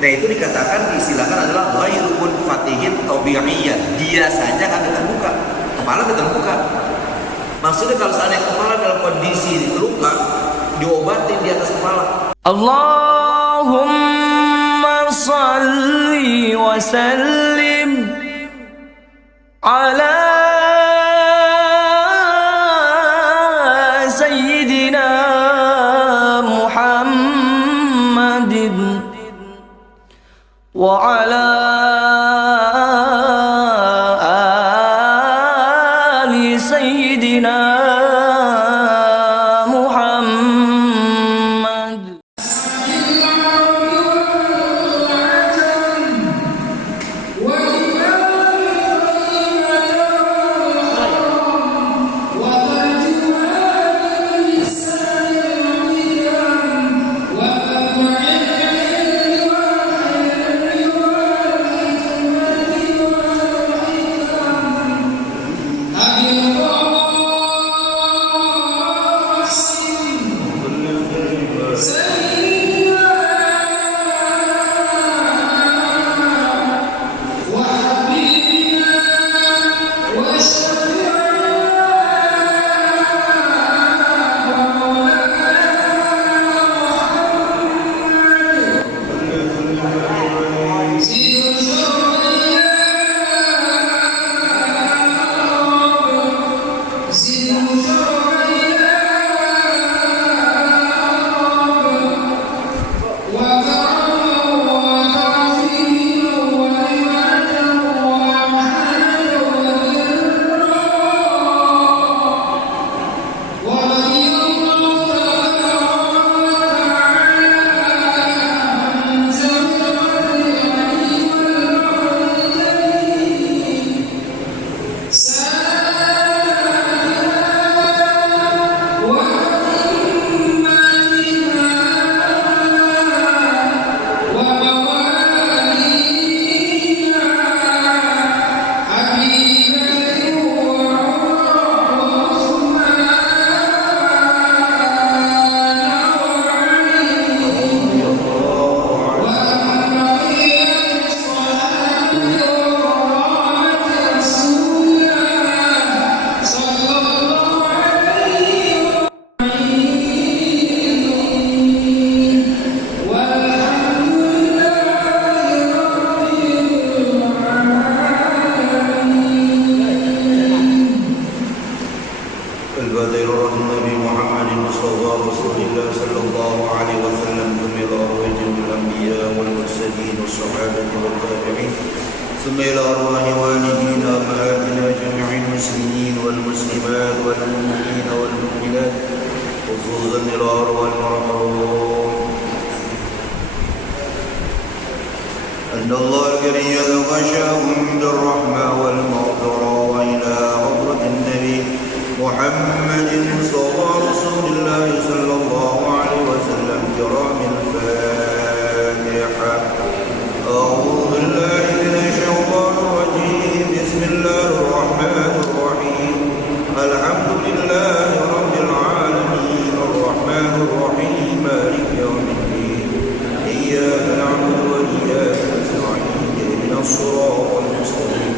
Nah itu dikatakan diistilahkan adalah ghairu munfatihin tabi'iyyah. Biasanya kagak terbuka, kepala kagak terbuka. Maksudnya kalau seandainya kepala dalam kondisi luka, diobatin di atas kepala. Allahumma salli wa sallim ala sayyidina Muhammadin wa ala ali sayyidina Muhammad. ثم إلى أرواح والدينا أمهاتنا جميع المسلمين والمسلمات والمؤمنين والمؤمنات خصوصا إلى أرواح المرحوم أن الله الكريم غشاهم بالرحمة والمغفرة وإلى حضرة النبي محمد مصطفى رسول الله صلى الله عليه وسلم كرام الفاتحة. أعوذ بالله من الشيطان الرجيم. بسم الله الرحمن الرحيم. الحمد لله رب العالمين الرحمن الرحيم مالك يوم الدين إياك نعبد وإياك نستعين اهدنا الصراط المستقيم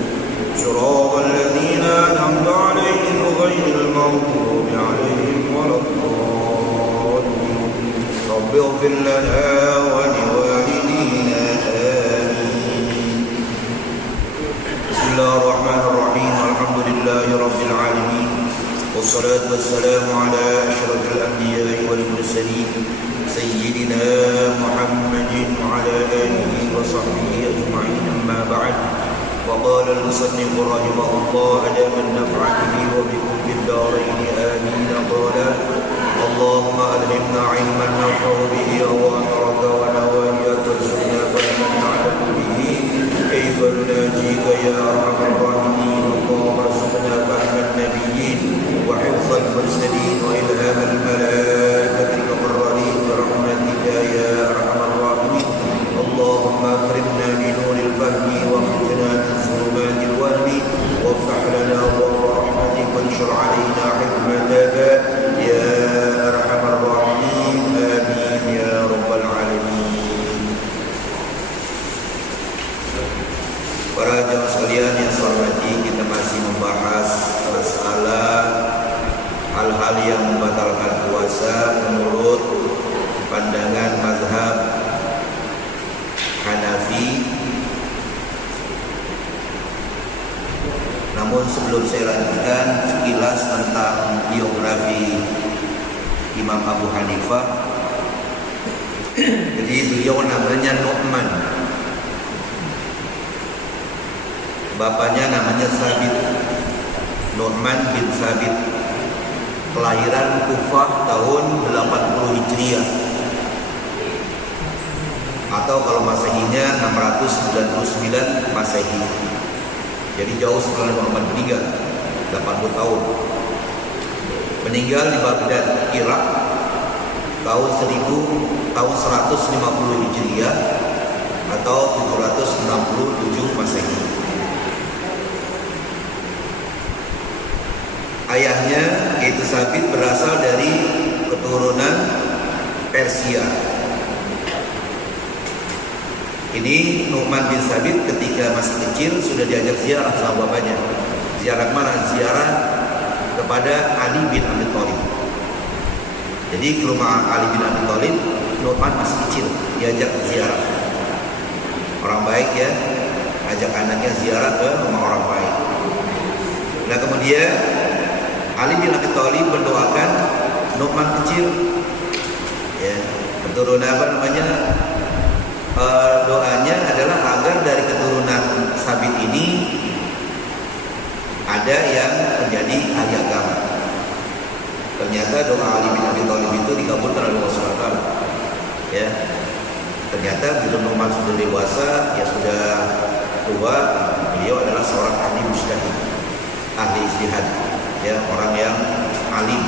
صراط الذين أنعمت عليهم غير المغضوب عليهم ولا الضالين. رب اغفر لنا ولوالدينا آمين. بسم الله الرحمن الرحيم. الحمد لله رب العالمين والصلاة والسلام على أشرف الأنبياء والمرسلين سيدنا محمد وعلى آله وصحبه أجمعين. أما بعد، وقال المصنف رحمه الله أدام النفع به وبكم في الدارين آمين. قال اللهم ألهمنا علما ننفع به أوامرك ونواهيك وارزقنا فهما نعلم به كيف نناجيك يا أرحم الراحمين. اللهم ارزقنا فهم النبيين وحفظ المرسلين وإلهام الملائكة المقربين برحمتك يا أرحم الراحمين. اللهم أكرمنا بنور الفهم واخرجنا من ظلمات الوهم وافتح لنا أبواب رحمتك وانشر علينا حكمتك يا أرحم الراحمين. آمين يا رب العالمين. Alhamdulillah. بسم الله الرحمن الرحيم. الحمد لله رب العالمين والصلاة والسلام على أشرف الأنبياء والمرسلين سيدنا محمد وعلى آله وصحبه أجمعين. أما بعد، وقال المصنف رحمه الله أدام النفع به وبكم في الدارين آمين. قال اللهم ألهمنا علما ننفع به ووافقنا فيما تحب وترضى. اللهم اغفر لنا بنور الفهم واخرجنا من ظلمات الوهم وافتح لنا أبواب رحمتك وانشر علينا حكمتك يا أرحم الراحمين. jamaah sekalian yang saya hormati, kita masih membahas masalah hal-hal yang membatalkan puasa menurut pandangan mazhab Hanafi. Namun sebelum saya lanjutkan sekilas tentang biografi Imam Abu Hanifah. Jadi beliau namanya Nu'man, bapaknya namanya Sabit, Nu'man bin Sabit, kelahiran Kufah tahun 80 Hijriah, atau kalau Masehinya 699 Masehi. Jadi jauh setelah Muhammad meninggal, 80 tahun. Meninggal di Baghdad, Irak tahun 150 Hijriah atau 767 Masehi. Ayahnya yaitu Sabit berasal dari keturunan Persia. Ini Nu'man bin Sabit ketika masih kecil sudah diajak ziarah sama bapaknya. Ziarah mana? Ziarah kepada Ali bin Abi Thalib. Jadi ke rumah Ali bin Abi Thalib, Nu'man masih kecil, diajak ziarah. Orang baik ya, ajak anaknya ziarah ke rumah orang baik. Nah kemudian Ali bin Abi Thalib mendoakan Nu'man kecil, ya, keturunan apa namanya? Doanya adalah agar dari keturunan Sabit ini ada yang menjadi ahli agama. Ternyata doa Ali bin Abi Thalib itu dikabulkan oleh Allah SWT. Ya, ternyata bila Nu'man sudah dewasa, ya sudah tua, beliau adalah seorang ahli mujtahid, ahli ijtihad, ya, orang yang alim.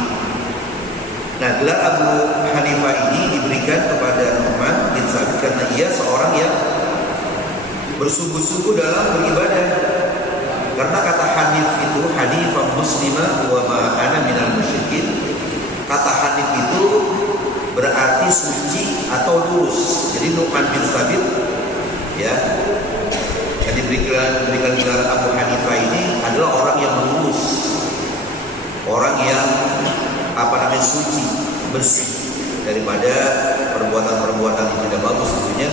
Nah, gelar Abu Hanifah ini diberikan kepada Nu'man bin Sabit karena ia seorang yang bersungguh-sungguh dalam beribadah. Karena kata Hanif itu Hanifah muslimah wa ma ana minal musyrikin. Kata Hanif itu berarti suci atau lurus. Jadi Nu'man bin Sabit, ya, yang diberikan gelar Abu Hanifah ini adalah orang yang lurus, orang yang suci, bersih daripada perbuatan-perbuatan yang tidak bagus tentunya.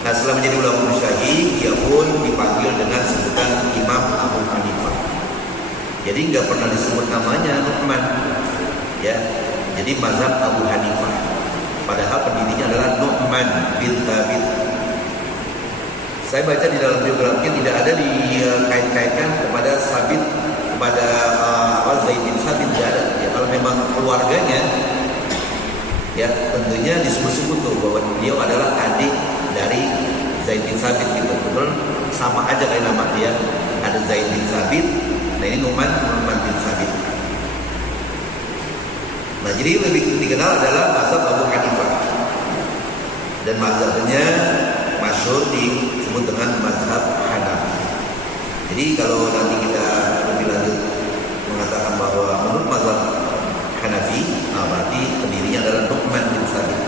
Nah, setelah menjadi ulama mujtahid, dia pun dipanggil dengan sebutan Imam Abu Hanifah. Jadi nggak pernah disebut namanya Nu'man, ya. Jadi mazhab Abu Hanifah. Padahal pendirinya adalah Nu'man bin Thabit. Saya baca di dalam biografi tidak ada dikait-kaitkan kepada Sabit, kepada Zaid bin Sabit, tidak ada. Ya, kalau memang keluarganya, ya tentunya disebut-sebut tuh bahwa beliau adalah adik dari Zaid bin Sabit gitu. Betul, sama aja kayak nama dia. Ada Zaid bin Sabit, nah ini Nu'man bin Sabit. Nah, jadi lebih dikenal adalah mazhab Abu Hanifah. Dan mazhabnya masyhur disebut dengan mazhab Hanafi. Jadi kalau nanti kita lebih lanjut mengatakan bahwa menurut mazhab Hanafi, nah berarti pendirinya adalah Nu'man bin Sabit.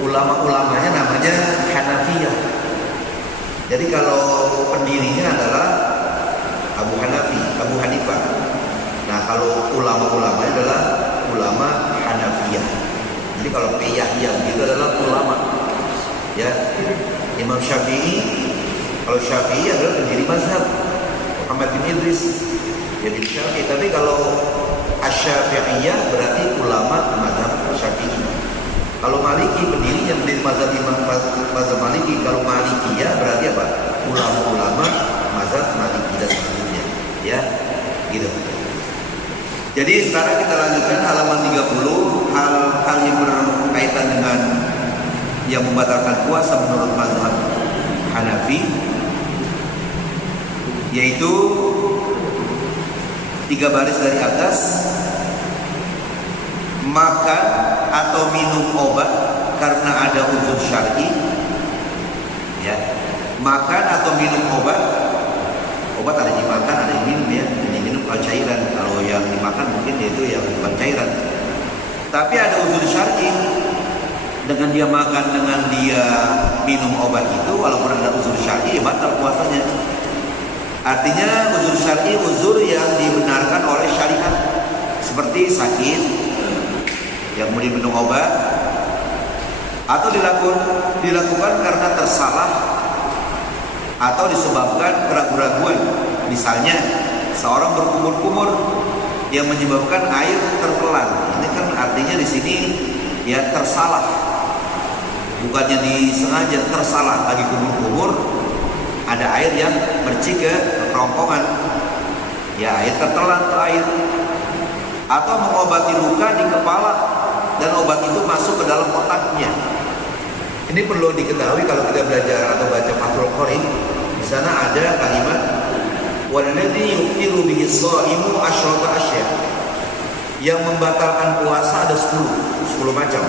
Ulama-ulamanya namanya Hanafiyah. Jadi kalau pendirinya adalah Abu Hanifah. Nah, kalau ulama-ulamanya adalah ulama Hanafiyah. Jadi kalau Yahya itu adalah ulama. Ya, Imam Syafi'i, kalau Syafi'i adalah pendiri mazhab Muhammad bin Idris, jadi Syafi'i. Tapi kalau Asy-Syafi'iyah berarti ulama mazhab Syafi'i. Kalau Maliki pendirinya pendiri mazhab Maliki. Kalau Malikiyah berarti apa? Ulama-ulama mazhab Maliki dan sebagainya. Ya, gitu. Jadi sekarang kita lanjutkan halaman 30, hal-hal yang berkaitan dengan yang membatalkan puasa menurut mazhab Hanafi, yaitu 3 baris dari atas: makan atau minum obat karena ada uzur syar'i, ya. Makan atau minum obat ada yang dimakan, ada yang minum, ya. Yang minum cairan, kalau yang dimakan mungkin itu yang bukan cairan. Tapi ada uzur syar'i, dengan dia makan, dengan dia minum obat itu walaupun ada uzur syar'i batal puasanya. Artinya uzur syar'i uzur yang dibenarkan oleh syariat, seperti sakit yang kemudian minum obat, atau dilakukan karena tersalah atau disebabkan keraguan-raguan. Misalnya seorang berkumur-kumur yang menyebabkan air tertelan. Ini kan artinya di sini ya tersalah, bukannya disengaja, tersalah. Lagi kumur-kumur ada air yang bercik ke kerongkongan, ya air tertelan ke air. Atau mengobati luka di kepala dan obat itu masuk ke dalam otaknya. Ini perlu diketahui kalau kita belajar atau baca Fathul Qorib. Di sana ada kalimat walladzi yuqiru bihi shaimu asyrata asya. Yang membatalkan puasa ada 10 macam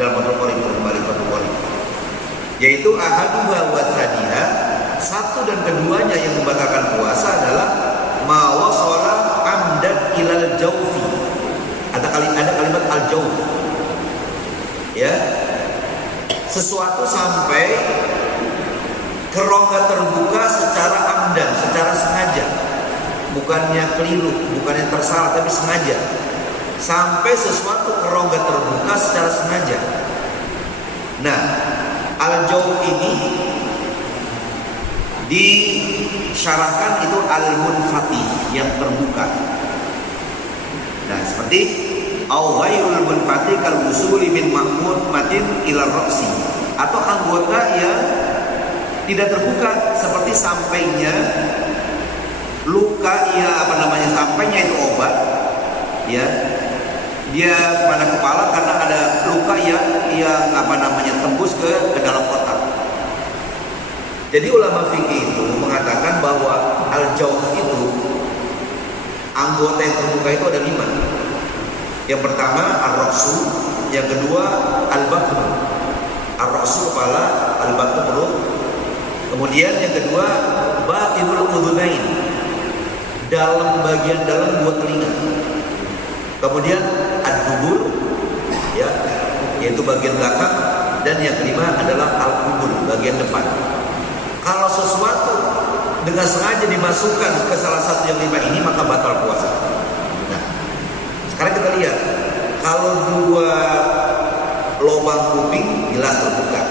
dalam Fathul Qorib, kembali Fathul Qorib. Yaitu ahaduha wa thaniha, satu dan keduanya yang membatalkan puasa adalah ma wasala amdan ilal jawfi. Ada kalimat al-jawf. Ya. Sesuatu sampai kerongga terbuka secara amdan, secara sengaja. Bukannya keliru, bukannya tersalah, tapi sengaja. Sampai sesuatu kerongga terbuka secara sengaja. Nah, al-jawf ini disyarahkan itu al-munfatih, yang terbuka. Nah, seperti awairul munfatih kal usuli min mahmud matin ila roksi, atau anggota yang tidak terbuka seperti sampainya luka, ya sampainya itu obat, ya dia pada kepala karena ada luka yang tembus ke dalam otak. Jadi ulama fikih itu mengatakan bahwa al-jawf itu anggota yang terbuka itu ada 5. Yang pertama ar-ra'su, yang kedua al-batnu. Ar-ra'su kepala, al-batnu perut. Kemudian yang kedua batinul udhunain, bagian dalam 2 telinga. Kemudian ad-dubur, ya, yaitu bagian belakang, dan yang kelima adalah al-qubul, bagian depan. Kalau sesuatu dengan sengaja dimasukkan ke salah satu yang 5 ini maka batal puasa. Nah, sekarang kita lihat, kalau 2 lubang kuping jelas terbuka,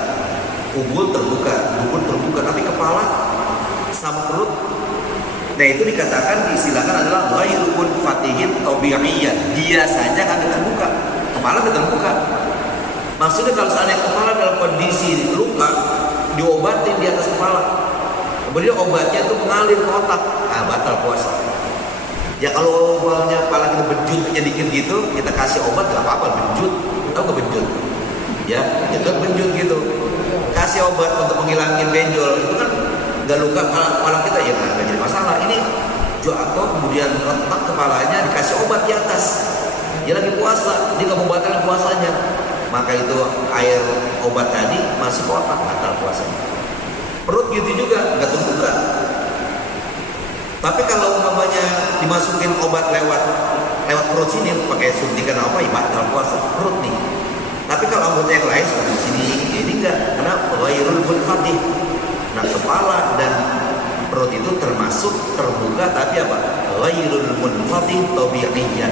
kubul terbuka, dubur terbuka, tapi kepala sama perut, nah itu dikatakan, diistilahkan adalah ghairu munfatihin tabi'iyyah. Biasanya akan terbuka, kepala terbuka. Maksudnya kalau seandainya kepala dalam kondisi luka, diobatin di atas kepala, kemudian obatnya itu mengalir ke otak, batal puasa. Ya kalau umpamanya kepala kita benjutnya dikit gitu, kita kasih obat gak apa-apa, benjut, tahu gak benjut? Ya, itu benjut gitu. Kasih obat untuk menghilangin benjol, itu kan gak luka kepala kita, ya gak jadi masalah. Ini jatuh kemudian retak kepalanya, dikasih obat di atas, dia lagi puasa, dia gak mau batalkan puasanya, maka itu air obat tadi masuk ke otak, batal puasanya. Perut gitu juga, gak terbuka. Tapi kalau umpamanya dimasukin obat lewat perut sini, pakai suntikan apa, ya batal puasa perut nih. Tapi kalau anggota yang lain seperti sini, ini enggak, karena ghairul munfatih. Nah, kepala dan perut itu termasuk terbuka, tapi apa? Ghairul munfatih tabi'iyyah.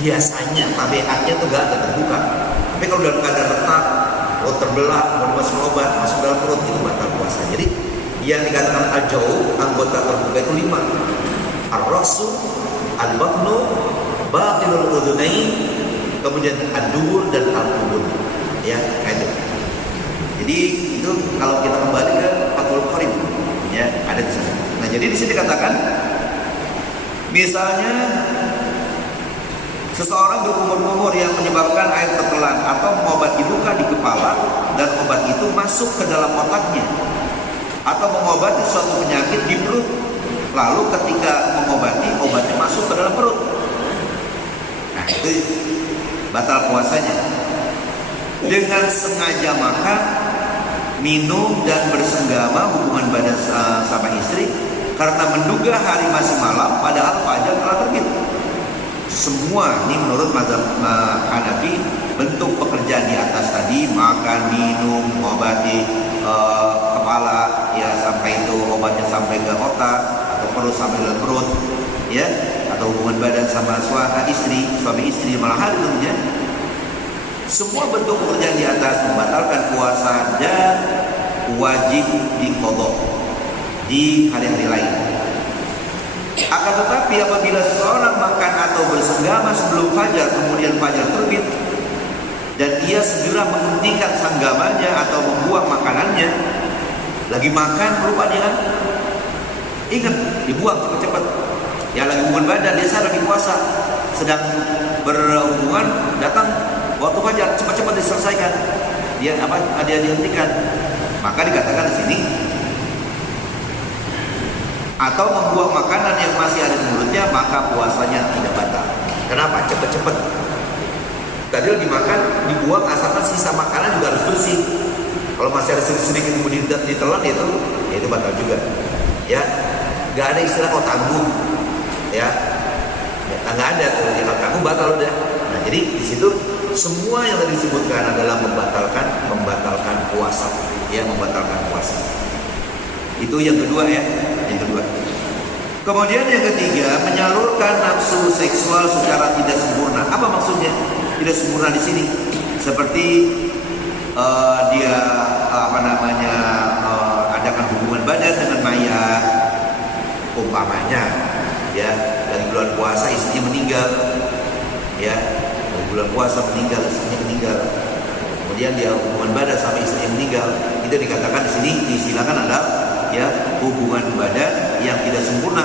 Biasanya tabiatnya itu enggak terbuka. Tapi kalau dalam keadaan retak, perut terbelah, mau dimasuk obat, masuk dalam perut, itu batal puasa. Jadi yang dikatakan al-jawf, anggota terbuka itu 5. Ar-ra'su, al-batnu, batinul udhunain, kemudian ad-dubur dan al-qubul. Ya, itu. Jadi itu kalau kita kembali ke Fathul Qorib, ya, ada di sana. Nah, jadi di sini dikatakan misalnya seseorang berkumur-kumur yang menyebabkan air tertelan atau mengobati luka di kepala dan obat itu masuk ke dalam otaknya, atau mengobati suatu penyakit di perut, lalu ketika mengobati obatnya masuk ke dalam perut, nah itu batal puasanya. Dengan sengaja makan, minum dan bersenggama hubungan badan sama istri karena menduga hari masih malam padahal fajar telah terbit. semua ini menurut mazhab Hanafi, bentuk pekerjaan di atas tadi, makan, minum, mengobati kepala, ya sampai itu obatnya sampai ke otak atau perut sampai ke perut, ya, atau hubungan badan sama suami istri malah hari tentunya. Semua bentuk pekerjaan di atas membatalkan puasa dan wajib diqadha di hari-hari lain. Akan tetapi apabila seseorang makan atau bersenggama sebelum fajar, kemudian fajar terbit dan ia segera menghentikan senggamanya atau membuang makanannya, lagi makan lupa dia kan, ingat dibuang cepat-cepat. Ya lagi hubungan badan, dia lagi puasa, sedang berhubungan, datang waktu fajar, cepat-cepat diselesaikan, dia dihentikan, maka dikatakan di sini, atau membuang makanan yang masih ada di mulutnya, maka puasanya tidak batal. Kenapa? Cepat-cepat. Tadi lagi makan, dibuang, asalkan sisa makanan juga harus bersih. Kalau masih ada sedikit kemudian ditelan itu batal juga. Ya, nggak ada istilah kau tanggung. Ya, nggak ada tuh. Kalau tanggung batal udah. Nah, jadi di situ semua yang tadi disebutkan adalah membatalkan puasa. Ya, membatalkan puasa. Itu yang kedua ya, yang kedua. Kemudian yang ketiga, menyalurkan nafsu seksual secara tidak sempurna. Apa maksudnya? Tidak sempurna di sini. Seperti dia adakan hubungan badan dengan mayat, umpamanya, ya, lagi bulan puasa istrinya meninggal, ya, lagi bulan puasa meninggal, istrinya meninggal. Kemudian dia hubungan badan sama istrinya meninggal, itu dikatakan di sini disilakan ada ya hubungan badan yang tidak sempurna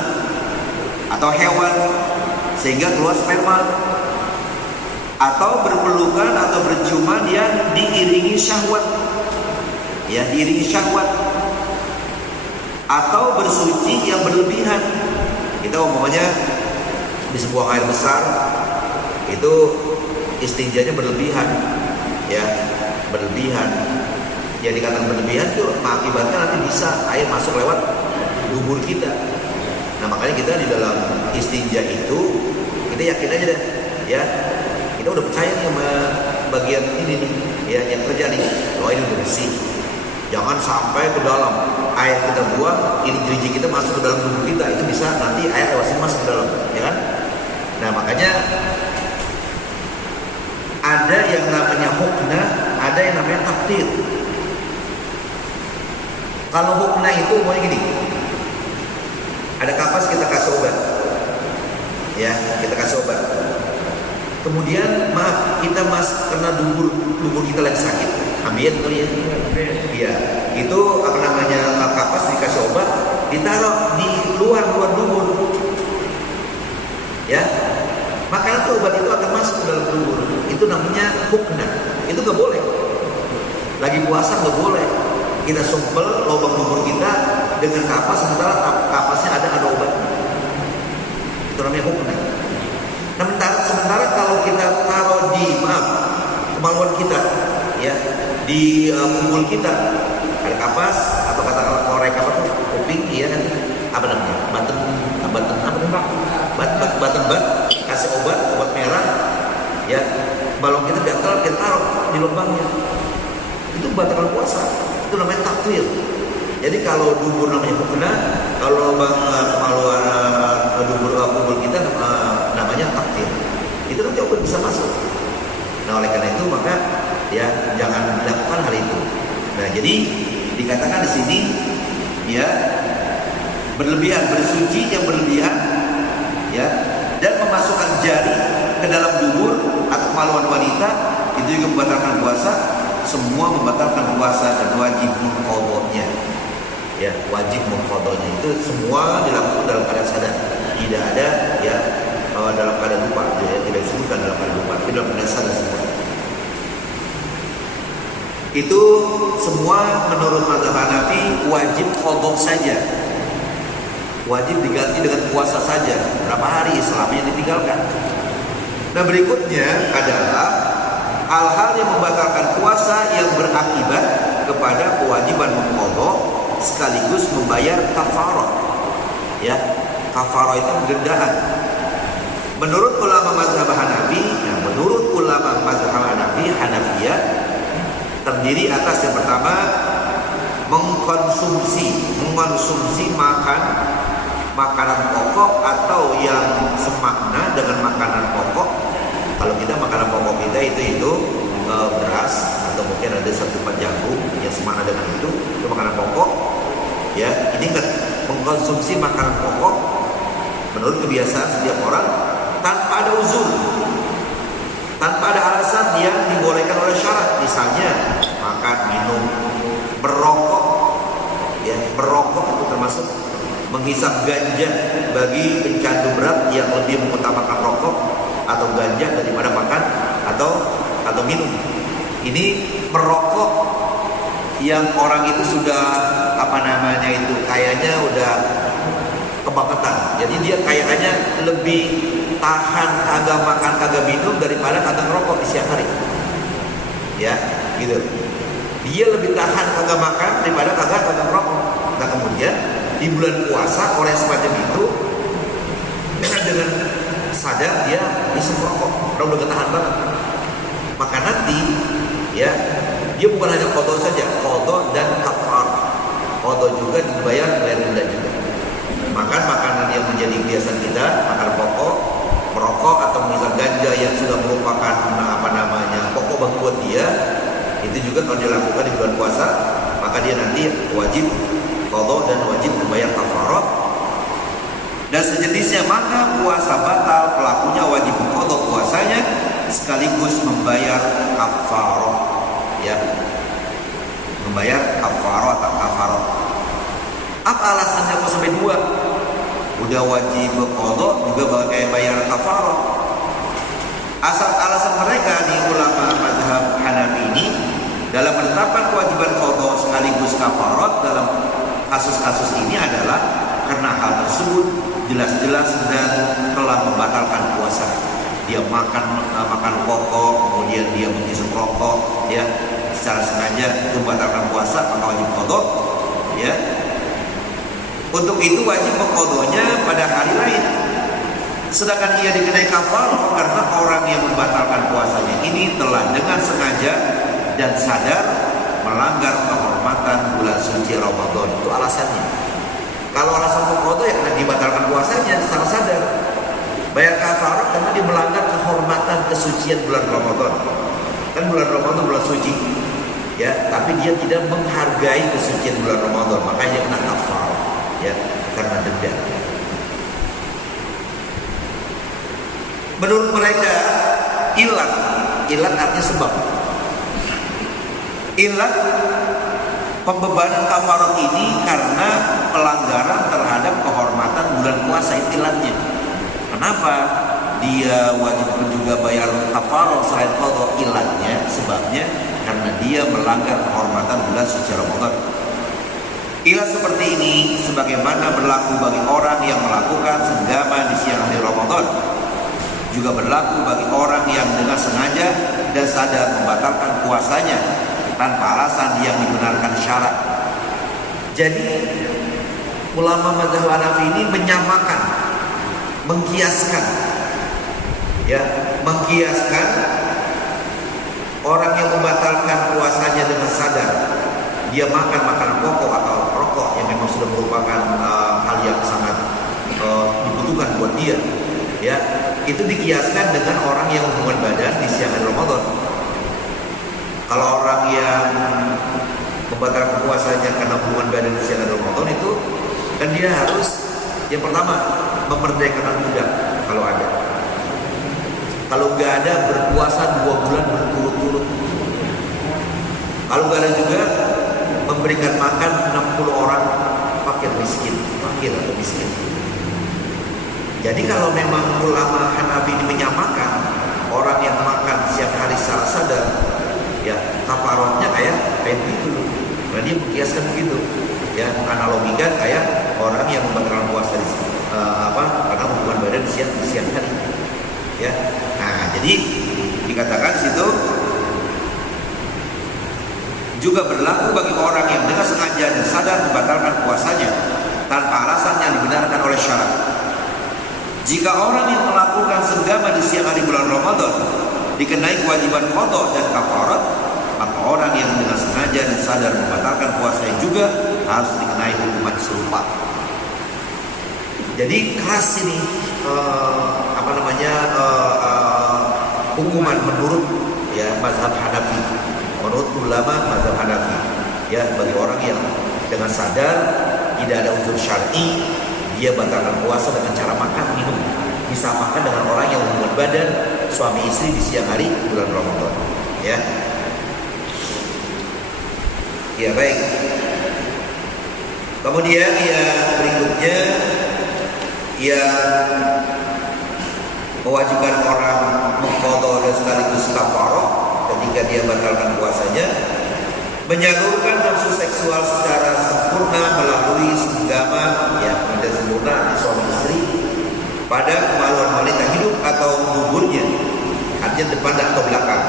atau hewan sehingga keluar sperma, atau berpelukan atau berciuman yang diiringi syahwat, ya diiringi syahwat, atau bersuci yang berlebihan. Kita umpamanya di sebuah air besar itu istinjanya berlebihan, ya berlebihan. Yang dikatakan berlebihan itu mengakibatkan nanti bisa air masuk lewat dubur kita. Nah makanya kita di dalam istinja itu kita yakin aja deh, ya kita udah percaya nih sama bagian ini nih, ya yang kerja nih, oh ini udah bersih. Jangan sampai ke dalam air kita buang, ini gerigi kita masuk ke dalam tubuh kita, itu bisa nanti air lewat sini masuk ke dalam, ya kan? Nah makanya ada yang namanya hukna, ada yang namanya takdir. Kalau hukna itu mau gini, ada kapas kita kasih obat, ya kita kasih obat. Kemudian maaf kita kena dubur kita lagi sakit, ambil tuh ya, iya itu kapas dikasih obat, ditaruh di luar dubur, ya maka itu obat itu akan masuk ke dalam dubur, itu namanya hukna, itu nggak boleh. Lagi puasa nggak boleh kita sumpel lubang dubur kita dengan kapas, sementara kapasnya ada obat. Itu namanya hukna. Sementara kalau kita taruh di kemauan kita, ya di kumpul kita ada kapas atau katakanlah korek apa tuh kuping, iya nanti apa namanya button kasih obat merah, ya balong kita gatal kita taruh di lubangnya, itu batal puasa. Itu namanya takdir. Jadi kalau dubur namanya hukna, kalau kemaluan dubur kumpul kita namanya takdir. Itu nanti obat bisa masuk. Nah oleh karena itu maka ya jangan dilakukan hal itu. Nah jadi dikatakan di sini ya berlebihan, bersuci yang berlebihan, ya, dan memasukkan jari ke dalam dubur atau kemaluan wanita itu juga membatalkan puasa. Semua membatalkan puasa dan wajib mengqadhanya. Ya, wajib mengqadhanya itu semua dilakukan dalam keadaan sadar. Tidak ada ya dalam keadaan lupa, ya, tidak disebutkan dalam keadaan lupa, tapi dalam keadaan sadar semua. Itu semua menurut mazhab Hanafi wajib qadha saja. Wajib diganti dengan puasa saja. Berapa hari selama yang ditinggalkan. Nah, berikutnya adalah hal-hal yang membatalkan puasa yang berakibat kepada kewajiban mengqadha sekaligus membayar kafarah. Ya, kafarah itu dendaan. Menurut ulama mazhab Hanafi, menurut ulama mazhab Hanafiyah terdiri atas yang pertama mengkonsumsi makanan pokok atau yang semakna dengan makanan pokok. Kalau kita makanan pokok kita itu beras atau mungkin ada satu jagung yang semakna dengan itu makanan pokok. Ya, ini kan mengkonsumsi makanan pokok menurut kebiasaan setiap orang tanpa ada uzur, tanpa ada alasan yang dibolehkan oleh syarat, misalnya makan, minum, berokok. Ya, berokok itu termasuk menghisap ganja bagi pencandu berat yang lebih mengutamakan rokok atau ganja daripada makan atau minum. Ini merokok yang orang itu sudah kayaknya udah kebangetan. Jadi dia kayaknya lebih tahan kagak makan kagak minum daripada kagak ngerokok di siang hari. Ya, gitu. Dia lebih tahan kagak makan daripada kagak ngerokok. Nah kemudian di bulan puasa orang semacam itu dengan sadar dia bisa merokok, udah ketahan banget. Maka nanti ya dia bukan hanya qadha saja, qadha dan kafar. Qadha juga dibayar denda juga. Makan makanan yang menjadi kebiasaan kita, makan pokok, merokok atau menghisap ganja yang sudah merupakan pokok buat dia, itu juga kalau dilakukan di bulan puasa, maka dia nanti wajib qadha dan wajib membayar kafarah. Dan sejenisnya, maka puasa batal, pelakunya wajib qadha puasanya sekaligus membayar kafarah. Ya, membayar kafarah atau kafarah. Apa alasannya kok sampai dua? Udah wajib qadha juga bayar kafarah. Alasan mereka di ulama mazhab Hanafi ini dalam menetapkan kewajiban qadha sekaligus kafarah dalam kasus-kasus ini adalah karena hal tersebut jelas-jelas dan telah membatalkan puasa. Dia makan pokok, kemudian dia menghisap rokok, ya secara sengaja itu membatalkan puasa, maka wajib qadha. Ya, untuk itu wajib mengqadhanya pada hari lain. Sedangkan ia dikenai kafarah karena orang yang membatalkan puasanya ini telah dengan sengaja dan sadar melanggar kehormatan bulan suci Ramadan. Itu alasannya. Kalau alasan qadha ya karena dibatalkan puasanya secara sadar. Bayar kafarah karena dia melanggar kehormatan kesucian bulan Ramadan. Kan bulan Ramadan bulan suci. Ya, tapi dia tidak menghargai kesucian bulan Ramadan, makanya kena kafarah. Ya, karena denda. Menurut mereka ilat artinya sebab. Ilat pembebanan kafarat ini karena pelanggaran terhadap kehormatan bulan puasa, itu ilatnya. Kenapa dia wajib juga bayar kafarat selain qadha? Ilatnya, sebabnya karena dia melanggar kehormatan bulan suci Ramadan. Ilat seperti ini sebagaimana berlaku bagi orang yang melakukan senggama di siang hari Ramadan, juga berlaku bagi orang yang dengan sengaja dan sadar membatalkan puasanya tanpa alasan yang dibenarkan syarat. Jadi ulama mazhab Hanafi ini menyamakan, mengkiaskan orang yang membatalkan puasanya dengan sadar dia makan makanan pokok atau rokok yang memang sudah merupakan hal yang sangat dibutuhkan buat dia, ya, itu dikiaskan dengan orang yang hubungan badan di siang hari Ramadan. Kalau orang yang membatalkan puasanya karena hubungan badan di siang hari Ramadan itu kan dia harus yang pertama memerdekakan budak kalau ada. Kalau nggak ada berpuasa 2 bulan berturut-turut. Kalau nggak ada juga memberikan makan 60 orang fakir atau miskin. Jadi kalau memang ulama Hanafi ini menyamakan orang yang makan siang hari secara sadar, ya kafaratnya kayak begitu. Nah dia mengkiaskan begitu, ya menganalogikan kayak orang yang membatalkan puasa karena hubungan badan di siang hari, ya. Nah jadi dikatakan di situ juga berlaku bagi orang yang dengan sengaja dan sadar membatalkan puasanya tanpa alasan yang dibenarkan oleh syarat. Jika orang yang melakukan melakukan senggama di siang hari bulan Ramadan dikenai kewajiban qada dan kafarat, maka orang yang dengan sengaja dan sadar membatalkan puasanya juga harus dikenai hukuman serupa. Jadi keras ini hukuman menurut ya mazhab Hanafi, menurut ulama mazhab Hanafi, ya bagi orang yang dengan sadar tidak ada unsur syar'i dia batalkan puasa dengan cara makan minum, bisa makan dengan orang yang hubungan badan suami istri di siang hari bulan Ramadan, ya. Ya baik. Kemudian berikutnya mewajibkan orang mengqadha dan sekaligus kafarah ketika dia batalkan puasanya, menyalurkan nafsu seksual secara sempurna melalui senggama yang tidak sempurna suami istri pada kemaluan wanita hidup atau guburnya, artinya depan dan atau belakang.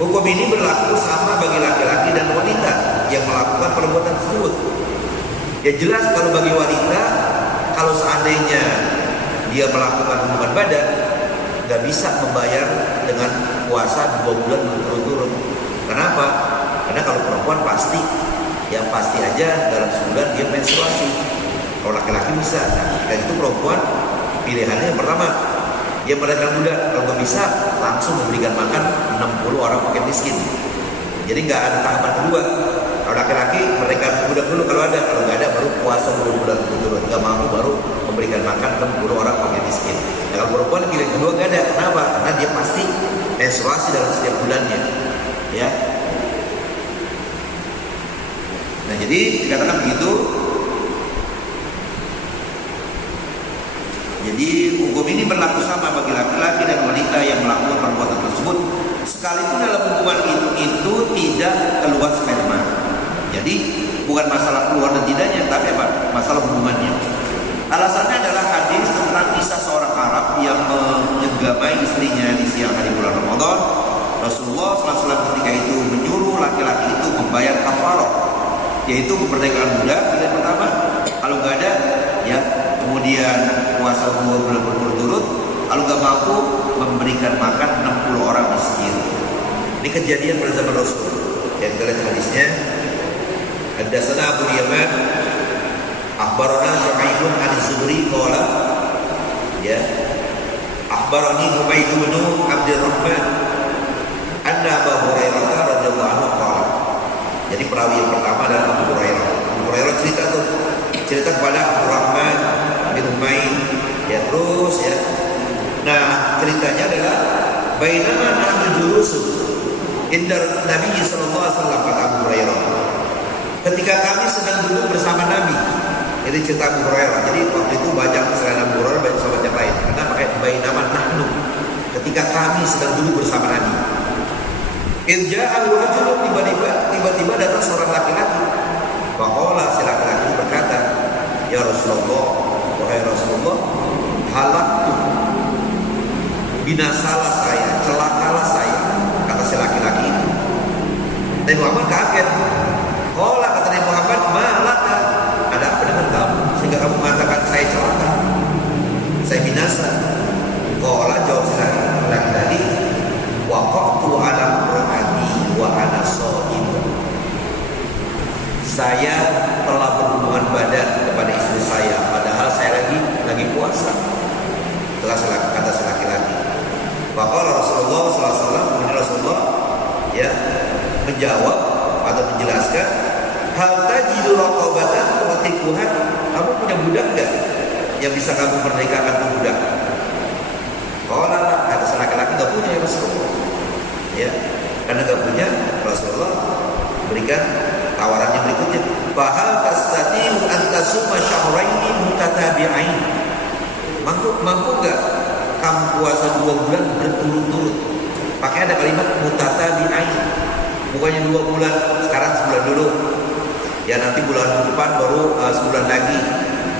Hukum ini berlaku sama bagi laki-laki dan wanita yang melakukan perbuatan tersebut. Ya jelas kalau bagi wanita, kalau seandainya dia melakukan hubungan badan, nggak bisa membayar dengan puasa 2 bulan berturut-turut. Kenapa? Karena kalau perempuan pasti, yang pasti aja dalam sebulan dia menstruasi. Kalau laki-laki bisa. Nah, ketika itu perempuan pilihannya yang pertama, dia melahirkan budak. Kalau nggak bisa, langsung memberikan makan 60 orang fakir miskin. Jadi nggak ada tahapan kedua. Kalau laki-laki mereka budak dulu kalau ada, kalau nggak ada baru puasa 2 bulan berturut-turut. Nggak mampu baru memberikan makan 60 orang fakir miskin. Nah, kalau perempuan pilihan kedua nggak ada. Kenapa? Karena dia pasti menstruasi dalam setiap bulannya. Ya. Nah jadi dikatakan begitu. Jadi hukum ini berlaku sama bagi laki-laki dan wanita yang melakukan perbuatan tersebut, sekalipun dalam hubungan itu tidak keluar sperma. Jadi bukan masalah keluar dan tidaknya, tapi apa? Masalah hubungannya. Alasannya adalah hadis tentang kisah seorang Arab yang menyenggamai istrinya di siang hari bulan Ramadan. Rasulullah SAW ketika itu menyuruh laki-laki itu membayar kafarah, yaitu memerdekakan budak yang pertama. Kalau nggak ada, ya kemudian puasa 2 bulan berturut-turut. Kalau nggak mampu, memberikan makan 60 orang miskin. Ini kejadian pada zaman Rasul. Yang kita lihat hadisnya. Haddatsana Abu Yaman, akhbarana Shu'aibun an Zuhri qala, ya, akhbarani Humaid bin Abdurrahman anna Abu Hurairah radhiyallahu anhu qala. Jadi perawi yang pertama adalah Abu Hurairah. Abu Hurairah cerita kepada Abdurrahman bin Humaid, ya terus ya. Nah, ceritanya adalah bainama nahnu julusun inda Nabi sallallahu alaihi wasallam, kata Abu Hurairah. Ketika kami sedang duduk bersama Nabi. Ini cerita Abu Hurairah. Jadi waktu itu banyak selain Abu Hurairah banyak sahabat yang lain. Karena pakai bainama nahnu. Ketika kami sedang duduk bersama Nabi. Irja'al rajul, tiba-tiba datang seorang laki-laki. Faqala, si laki-laki berkata, "Ya Rasulullah, wahai Rasulullah, halaktu, binasalah saya, celakalah saya," kata si laki-laki itu. Nabi Muhammad kaget. Qala, kata Nabi Muhammad, "Malaka, ada apa dengan kamu sehingga kamu mengatakan saya celaka, saya binasa?" Qala, jawab si laki-laki tadi, "Waqa'tu ala imra'ati wa ana sha'im." Saya telah berhubungan badan kepada istri saya padahal saya lagi puasa. Itulah kata si laki-laki. Maka Rasulullah SAW, kemudian Rasulullah ya menjawab atau menjelaskan, hal tajidu raqabatan tu'tiquha, kamu punya budak enggak yang bisa kamu merdekakan tuh budak? Qala, kata si laki-laki, enggak punya ya Rasulullah. Ya, karena enggak punya, Rasulullah berikan tawarannya berikutnya, bahal tastati'u an tasuma syahraini mutatabi'ain, mampu enggak kamu puasa 2 bulan berturut-turut? Pakai ada kalimat mutatabi'ain, bukannya 2 bulan sekarang, sebulan dulu ya, nanti bulan depan baru sebulan lagi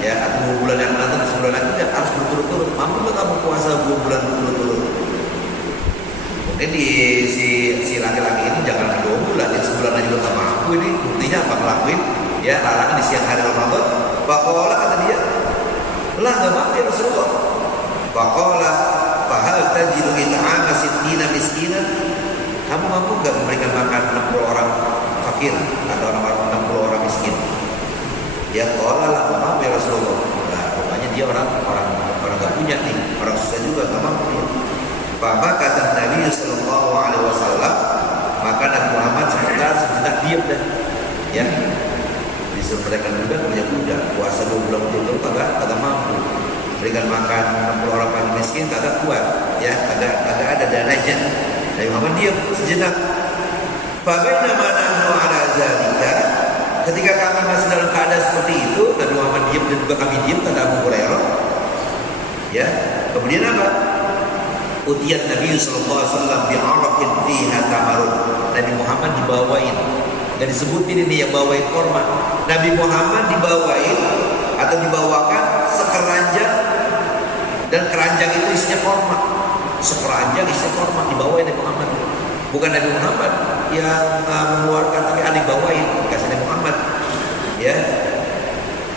ya, atau 2 bulan yang nanti sebulan lagi, ya, harus berturut-turut. Mampu enggak kamu puasa 2 bulan berturut-turut? Mungkin si laki-laki ini jangan 2 bulan, ya sebulan aja udah gak mampu. Ini buktinya apa? Ngelakuin ya larangan di siang hari Ramadan. Faqala, kata dia, lah gak mampu ya Rasulullah. Faqala fahal tajidu it'ama sittina miskinan? Kamu mampu enggak memberikan makan 60 orang fakir atau orang 60 orang miskin? Dia qala la mampu ya Rasulullah. Nah, rupanya dia orang enggak punya nih, orang susah juga enggak mampu ya. Maka kata Nabi sallallahu alaihi wasallam, maka Nabi Muhammad sebentar diam dah. Ya. Disuruh mereka juga punya budak, puasa 2 bulan betul kagak mampu. Berikan makan 60 orang paling miskin kagak kuat, ya, kagak ada dananya. Nabi Muhammad diam sejenak. Fa bainama nahnu ala zalika, ketika kami masih dalam keadaan seperti itu, Nabi Muhammad diam dan juga kami diam, kata Abu Hurairah. Ya, kemudian apa? Utiyat Nabi sallallahu alaihi wasallam bi'araqin fiha tamarun. Nabi Muhammad dibawain, dan disebutin ini yang bawain korma. Nabi Muhammad dibawain atau dibawakan sekeranjang, dan keranjang itu isinya korma. Sekeranjang isinya korma dibawain Nabi Muhammad. Bukan Nabi Muhammad yang mengeluarkan, tapi ada dibawain dikasih Nabi Muhammad. Ya,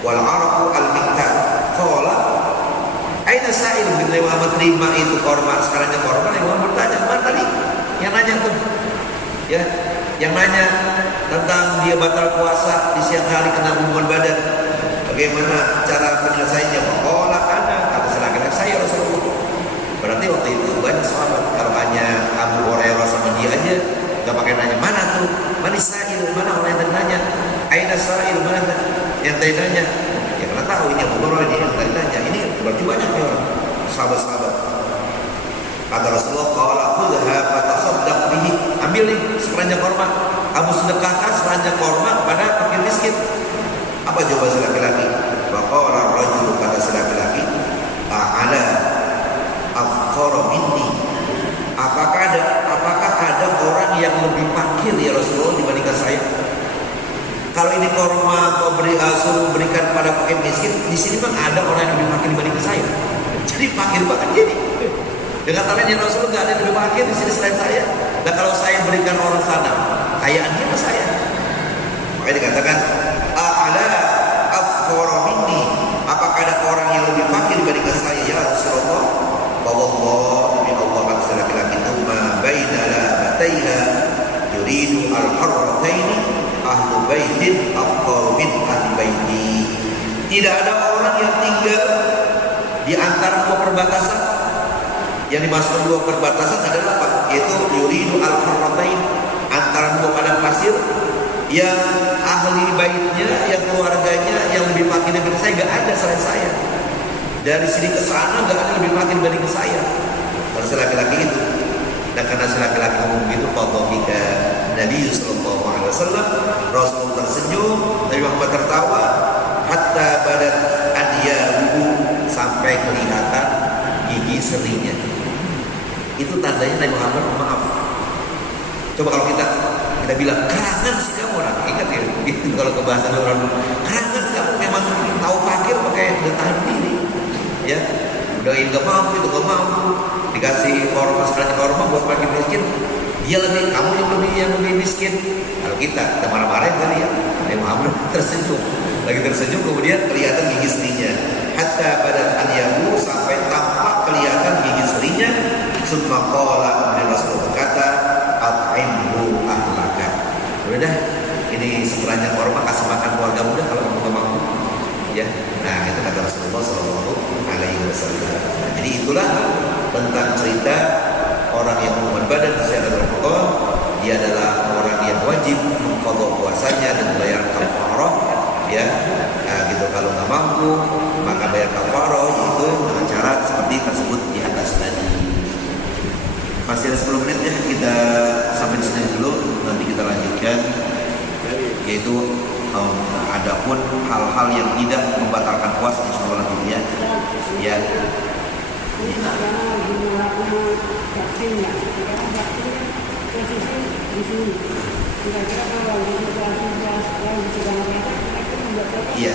wal araqu al miktar. Qala aina sa'il bin Nabi Muhammad terima itu korma, sekeranjang korma. Nabi Muhammad bertanya, mana tadi yang nanya tuh? Ya, yang nanya tentang dia batal puasa di siang hari kena hubungan badan, bagaimana cara penyelesaiannya? Qala ana, kata laki-laki saya Rasulullah. Berarti waktu itu banyak sahabat, kalau hanya Abu Hurairah sama dia aja nggak pakai nanya mana tuh, mana sa'il, mana orang yang tadi nanya, aina sa'il, mana yang tadi nanya. Ya karena tahu ini Abu Hurairah ini yang tadi nanya, ini berarti banyak ya orang sahabat-sahabat. Kata Rasulullah, qala khudha fatasaddaq bihi, ambil nih sekeranjang korma, kamu sedekahkan sekeranjang korma kepada fakir miskin. Apa jawaban si laki-laki? Faqala rajul, kata si laki-laki, a'ala afqara minni. Apakah ada orang yang lebih fakir ya Rasulullah dibandingkan saya? Kalau ini korma kau suruh berikan pada fakir miskin, di sini memang ada orang yang lebih fakir dibandingkan saya. Jadi fakir banget gini. Dengan kalian yang Rasul nggak ada yang lebih fakir di sini selain saya. Dan kalau saya berikan orang sana, kayaan dia sama saya. Makanya dikatakan a'ala afqara minni. Apakah ada orang yang lebih fakir dibandingkan saya ya Rasulullah? Wallahu demi Allah, kata laki-laki itu, ma baina labataiha yuridu al-harrataini ahlu baitin afqaru min ahli baiti. Tidak ada orang yang tinggal di antara dua perbatasan. Yang dimaksud dua perbatasan adalah apa? Yaitu yuridu al-harratain, antara dua padang pasir, yang ahli baitnya, yang keluarganya yang lebih fakir daripada saya nggak ada selain saya. Dari sini ke sana nggak ada lebih fakir dibanding saya. Kalau laki-laki itu, dan karena laki-laki ngomong gitu, fadhika Nabi sallallahu alaihi wasallam, Rasul tersenyum, Nabi Muhammad tertawa, hatta badat adiyahu, sampai kelihatan gigi serinya. Itu tandanya Nabi Muhammad maaf. Coba kalau kita bilang kerangan sih kamu, orang ingat ya, gitu. Kalau kebahasan orang kerangan kamu, memang tahu fakir pakai udah tahan diri, ya udah ini nggak mampu, itu nggak mampu, dikasih korma sekeranjang korma buat fakir miskin, dia lebih, kamu yang lebih miskin. Kalau kita marah-marah kali ya, Nabi Muhammad tersenyum, lagi tersenyum, kemudian kelihatan gigi serinya, hatta pada anyahu, sampai tampak kelihatan gigi serinya. Summa qala, kemudian Rasul berkata, at'imhu ahlaka. Udah, ini sekeranjang korma kasih makan keluarga muda kalau kamu nggak mampu. Ya, nah itu kata Rasulullah Sallallahu Alaihi Wasallam. Jadi itulah tentang cerita orang yang hubungan badan di siang Ramadan. Dia adalah orang yang wajib mengqadha puasanya dan bayar kafarah. Ya, nah, gitu. Kalau nggak mampu maka bayar kafarah, yaitu dengan cara seperti tersebut di atas tadi. Masih ada 10 menit ya, kita sampai di sini dulu, nanti kita lanjutkan, yaitu adapun hal-hal yang tidak membatalkan puasa, insyaallah nanti ya. Ya. Iya.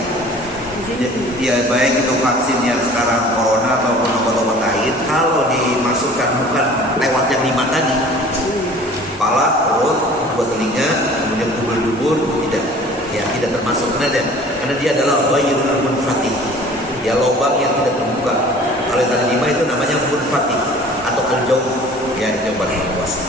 Ya, baik itu vaksin yang sekarang corona ataupun obat-obat lain, kalau dimasukkan bukan lewat yang 5 tadi, kepala, perut, buat telinga, kemudian dubur-dubur, tidak termasuk, karena dia adalah ghairul munfatih, ya lubang yang tidak terbuka. Kalau yang tadi 5 itu namanya munfatih atau al-jawf, ya itu yang paling luas.